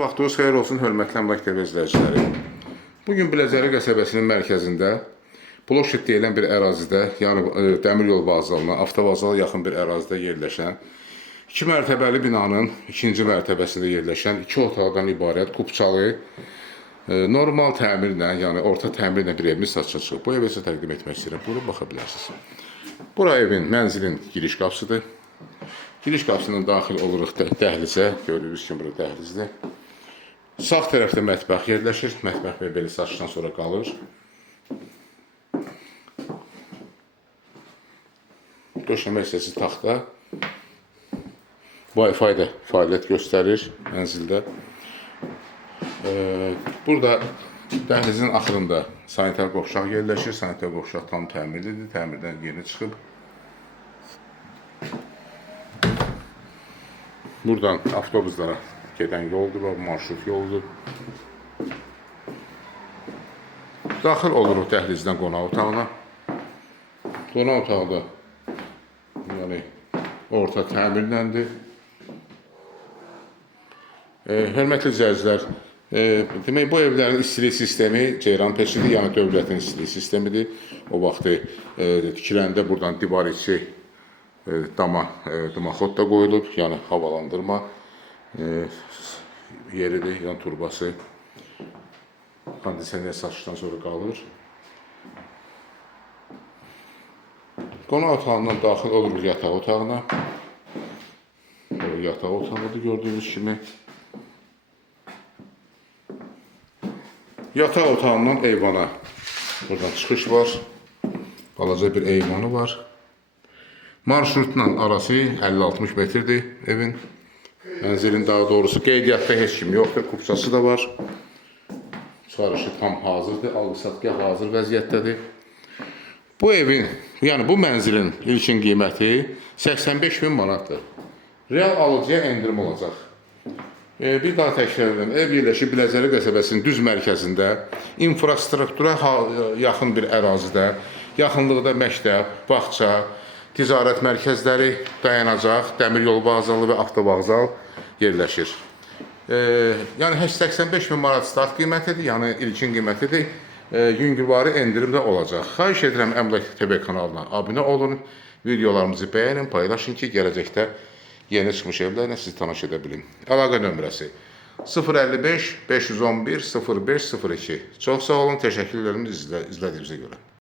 Vaxtınız xeyir olsun, hörmətli Əmlak TV izləyiciləri. Bugün Biləcəri qəsəbəsinin mərkəzində Ploşet deyilən bir ərazidə, yəni dəmir yol vağzalına, avtovağzala yaxın bir ərazidə yerləşən 2 mərtəbəli binanın 2-ci mərtəbəsində yerləşən 2 otaqdan ibarət kupçalı, normal təmirlə, yəni orta təmirlə bir evimiz satışa çıxıb. Bu evi sizə təqdim etmək istəyirəm. Buyurun, baxa bilərsiniz. Bura evin, mənzilin giriş qapısıdır. Giriş qapısından daxil oluruq dəhlizə. Gördüyünüz kimi burada dəhlizdir. Sağ tərəfdə mətbəx yerləşir. Mətbəx və belə satışdan sonra qalır. Döşəmə hissəsi taxta. Wi-Fi də fəaliyyət göstərir mənzildə. Burada dəhlizin axırında sanitar qovşaq yerləşir. Sanitar qovşaq tam təmirlidir. Təmirdən yeni çıxıb. Buradan avtobuslara gedən yoldur və marşrut yoldur. Daxil oluruq dəhlizdən qonaq otağına. Qonaq otağı da yəni orta təmirləndir. Hörmətli izləyicilər, demək bu evlərin istilik sistemi ceyran peçidir, yəni dövlətin istilik sistemidir. O vaxtı tikiləndə buradan divar içi damaxot da qoyulub, yəni havalandırma yeridir, yəni turbası. Kondisioner satışdan sonra qalır. Qonaq otağından daxil oluruq yataq otağına. Yataq otağıdır gördüyünüz kimi. Yataq otağından eyvana buradan çıxış var. Balaca bir eyvanı var. Marşrutla arası 50-60 metrdir evin. Mənzilin daha doğrusu qeydiyyatda heç kim yoxdur. Kupçası da var. Çıxarışı tam hazırdır. Alqı-satqı hazır vəziyyətdədir. Bu evin, yəni bu mənzilin ilkin qiyməti 85.000 manatdır. Real alıcıya endirim olacaq. Bir daha təkrar edirəm. Ev yerləşir Biləcəri qəsəbəsinin düz mərkəzində, infrastruktura yaxın bir ərazidə, yaxınlıqda məktəb, bağça, ticarət mərkəzləri, dayanacaq, dəmir yol vağzalı və avtovağzal yerləşir. Yəni 85.000 manat start qiymətidir, yəni ilkin qiymətidir. Yüngülvari endirim də olacaq. Xahiş edirəm Əmlak TV kanalına abunə olun, videolarımızı bəyənin, paylaşın ki, gələcəkdə yeni çıxmış evlərlə sizi tanış edə bilim. Əlaqə nömrəsi 055 511 0502. Çox sağ olun, təşəkkür edirəm izlədiyinizə görə.